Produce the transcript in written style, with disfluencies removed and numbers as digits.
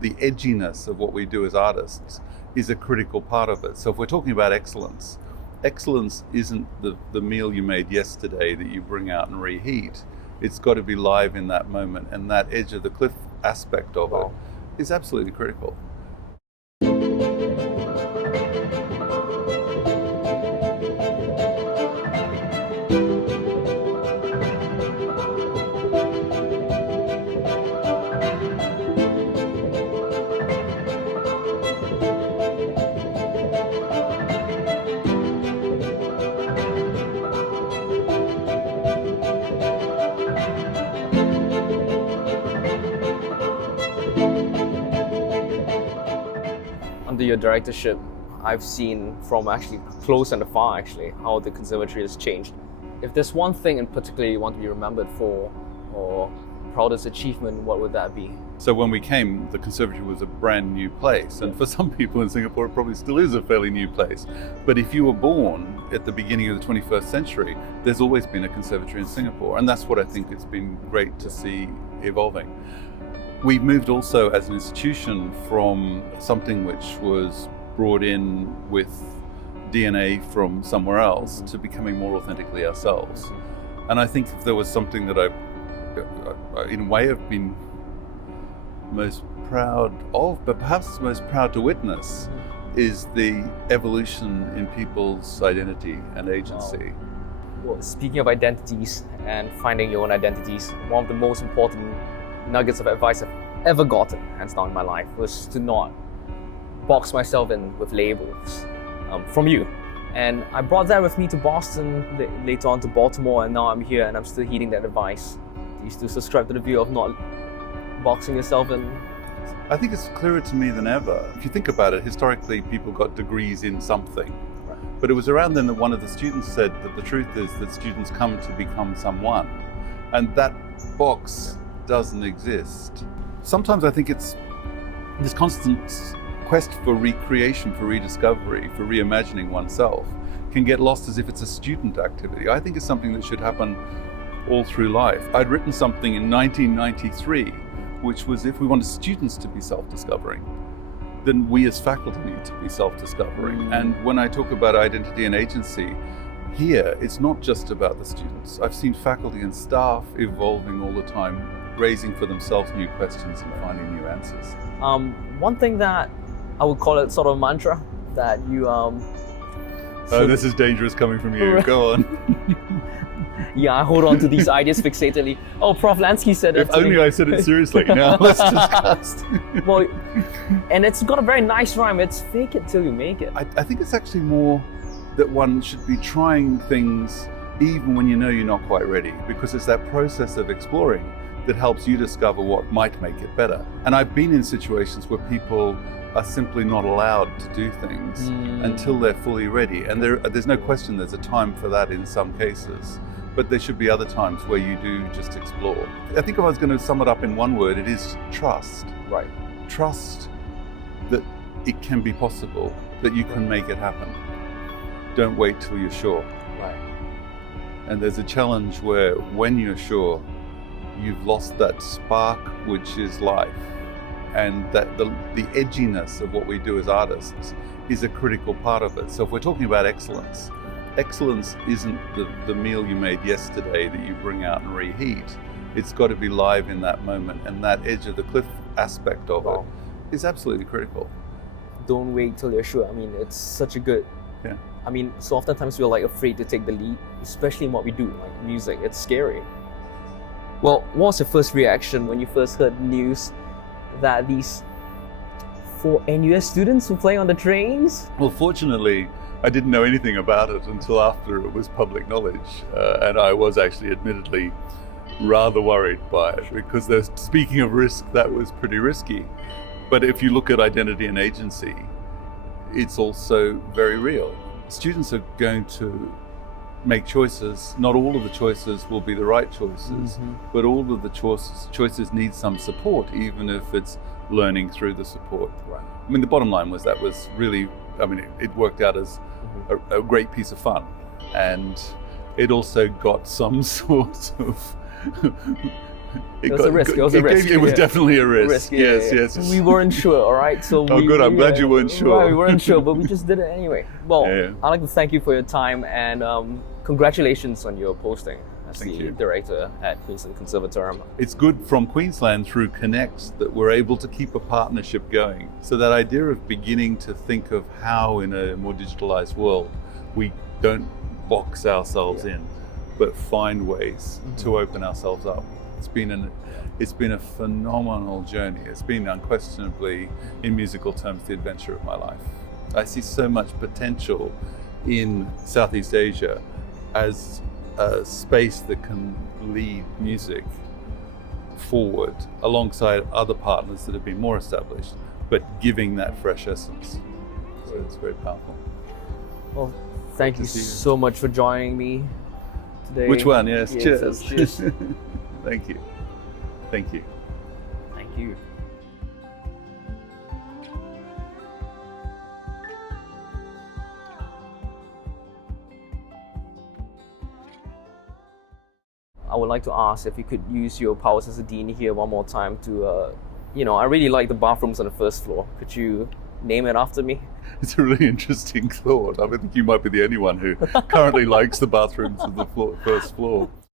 the edginess of what we do as artists is a critical part of it. So if we're talking about excellence, excellence isn't the meal you made yesterday that you bring out and reheat. It's got to be live in that moment, and that edge of the cliff aspect of it is absolutely critical. Under your directorship, I've seen from actually close and afar actually how the conservatory has changed. If there's one thing in particular you want to be remembered for, or proudest achievement, what would that be? So when we came, the conservatory was a brand new place, and for some people in Singapore it probably still is a fairly new place. But if you were born at the beginning of the 21st century, there's always been a conservatory in Singapore, and that's what I think it's been great to see evolving. We've moved also as an institution from something which was brought in with DNA from somewhere else to becoming more authentically ourselves. And I think if there was something that I, in a way, have been most proud of, but perhaps most proud to witness, is the evolution in people's identity and agency. Well, speaking of identities and finding your own identities, one of the most important nuggets of advice I've ever gotten, hands down in my life, was to not box myself in with labels from you. And I brought that with me to Boston, later on to Baltimore, and now I'm here and I'm still heeding that advice. Do you still subscribe to the view of not boxing yourself in? I think it's clearer to me than ever. If you think about it, historically people got degrees in something. But it was around then that one of the students said that the truth is that students come to become someone. And that box doesn't exist. Sometimes I think it's this constant quest for recreation, for rediscovery, for reimagining oneself can get lost as if it's a student activity. I think it's something that should happen all through life. I'd written something in 1993, which was if we wanted students to be self-discovering, then we as faculty need to be self-discovering. And when I talk about identity and agency, here it's not just about the students. I've seen faculty and staff evolving all the time, raising for themselves new questions and finding new answers. One thing that I would call it sort of a mantra that you this is dangerous coming from you. Go on. Yeah, I hold on to these ideas fixatedly. Oh, Prof Lanskey said it. If only I said it seriously. Now let's discuss. Well, and it's got a very nice rhyme. It's fake it till you make it. I think it's actually more that one should be trying things even when you know you're not quite ready, because it's that process of exploring that helps you discover what might make it better. And I've been in situations where people are simply not allowed to do things until they're fully ready. And there's no question there's a time for that in some cases, but there should be other times where you do just explore. I think if I was going to sum it up in one word, it is trust. Right. Trust that it can be possible, that you can make it happen. Don't wait till you're sure. Right. And there's a challenge where when you're sure, you've lost that spark which is life, and that the edginess of what we do as artists is a critical part of it. So if we're talking about excellence, excellence isn't the meal you made yesterday that you bring out and reheat. It's got to be live in that moment, and that edge of the cliff aspect of it is absolutely critical. Don't wait till you're sure. I mean, it's such a good... Yeah. I mean, so oftentimes we're like afraid to take the lead, especially in what we do, like music. It's scary. Well, what was your first reaction when you first heard news that these 4 NUS students were playing on the trains? Well, fortunately, I didn't know anything about it until after it was public knowledge, and I was actually admittedly rather worried by it, because speaking of risk, that was pretty risky. But if you look at identity and agency, it's also very real. Students are going to make choices. Not all of the choices will be the right choices, but all of the choices need some support, even if it's learning through the support. Right. I mean, the bottom line was that was really, I mean, it worked out as a great piece of fun, and it also got some sort of It was a risk. It was a risk. It was yeah. definitely a risk. Yeah, Yes, yeah. yes. We weren't sure, all right? So Oh, good. I'm glad you weren't sure. Right, we weren't sure, but we just did it anyway. Well, Yeah. I'd like to thank you for your time and congratulations on your posting as Thank the you. director at Queensland Conservatory. It's good from Queensland through Connects that we're able to keep a partnership going. So that idea of beginning to think of how in a more digitalized world we don't box ourselves in, but find ways to open ourselves up. It's been a phenomenal journey. It's been unquestionably, in musical terms, the adventure of my life. I see so much potential in Southeast Asia as a space that can lead music forward alongside other partners that have been more established, but giving that fresh essence. So it's very powerful. Well, thank you to see you. so much for joining me today. Which one? Yes, Yeah, cheers. cheers. Thank you. Thank you. Thank you. I would like to ask if you could use your powers as a dean here one more time to, I really like the bathrooms on the first floor. Could you name it after me? It's a really interesting thought. I think you might be the only one who currently likes the bathrooms of the first floor.